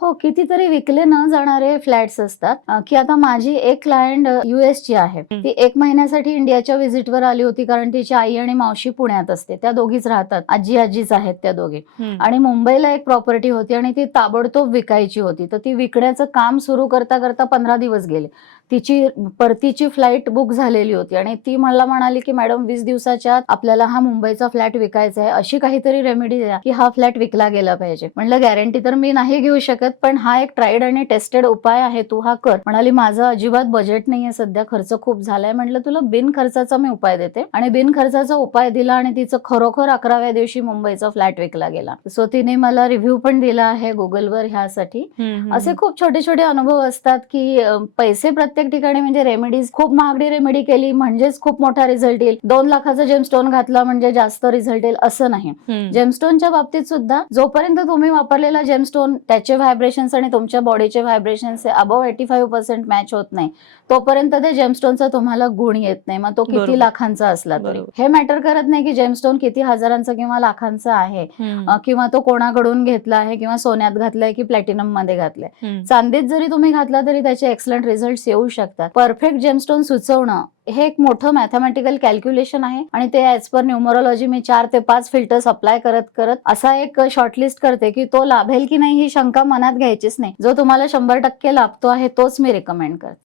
हो, कितीतरी विकले न जाणारे फ्लॅट्स असतात. की आता माझी एक क्लायंट यूएसची आहे. हं. ती 1 महिन्यासाठी इंडियाच्या व्हिजिटवर आली होती, कारण तिची आई आणि मावशी पुण्यात असते. त्या दोघीच राहतात. आजी-आजीच आहेत त्या दोघी. हं. आणि मुंबईला एक प्रॉपर्टी होती आणि ती ताबडतोब विकायची होती. तर ती विकण्याचं काम सुरू करता 15 दिवस गेले. तिची परतीची फ्लाइट बुक झालेली होती आणि ती मला म्हणाली, की "मॅडम 20 दिवसाच्या आत आपल्याला हा मुंबईचा फ्लॅट विकायचा आहे. अशी काहीतरी रेमेडी द्या, की हा फ्लॅट विकला गेला पाहिजे." म्हटलं, "गॅरंटी तर मी नाही घेऊ शकत, पण हा एक ट्राईड आणि टेस्टेड उपाय आहे. तू हा कर." म्हणाली, "माझं अजिबात बजेट नाहीये सध्या, खर्च खूप झालाय." म्हटलं, "तुला बिनखर्चाचा मी उपाय देते." आणि बिनखर्चाचा उपाय दिला आणि तिचं खरोखर 11व्या दिवशी मुंबईचा फ्लॅट विकला गेला. सो तिने मला रिव्ह्यू पण दिला आहे Googleवर ह्यासाठी. हं, हं, असे हं. खूप छोटे-छोटे अनुभव असतात, की पैसे प्रत्येक ठिकाणी म्हणजे रेमेडीज खूप महागडी रेमेडी केली म्हणजेच खूप मोठा रिझल्ट येईल. 2 लाखाचा जेमस्टोन घातला म्हणजे जास्त रिझल्ट येईल असं नाही. हं. जेमस्टोनच्या बाबतीत सुद्धा जोपर्यंत तुम्ही वापरलेला जेमस्टोन त्याचे व्हायब्रेशन्स आणि तुमच्या बॉडीचे व्हायब्रेशन्स अबोव्ह 85% मॅच होत नाही, तोपर्यंत ते जेमस्टोनचा तुम्हाला गुण येत नाही. मग तो किती बरोबर, लाखांचा असला तरी. बरोबर. हे मॅटर करत नाही, की जेमस्टोन किती हजारांचा किंवा लाखांचा आहे हं, किंवा तो कोणाकडून घेतला आहे किंवा सोन्यात घातलाय की प्लॅटिनममध्ये घातलाय. हं. चांदीत जरी तुम्ही घातला तरी त्याचे एक्सलंट रिझल्ट्स येऊ शकतात. परफेक्ट जेमस्टोन सुचवणं हे एक मोठं मॅथमॅटिकल कॅल्क्युलेशन आहे आणि ते ॲज पर न्यूमरोलॉजी मी 4 ते 5 फिल्टर्स अप्लाय करत असा एक शॉर्टलिस्ट करते, की तो लाभेल की नाही ही शंका मनात घ्यायचीच नाही. जो तुम्हाला 100% लाभतो आहे तोच मी रिकमेंड करते.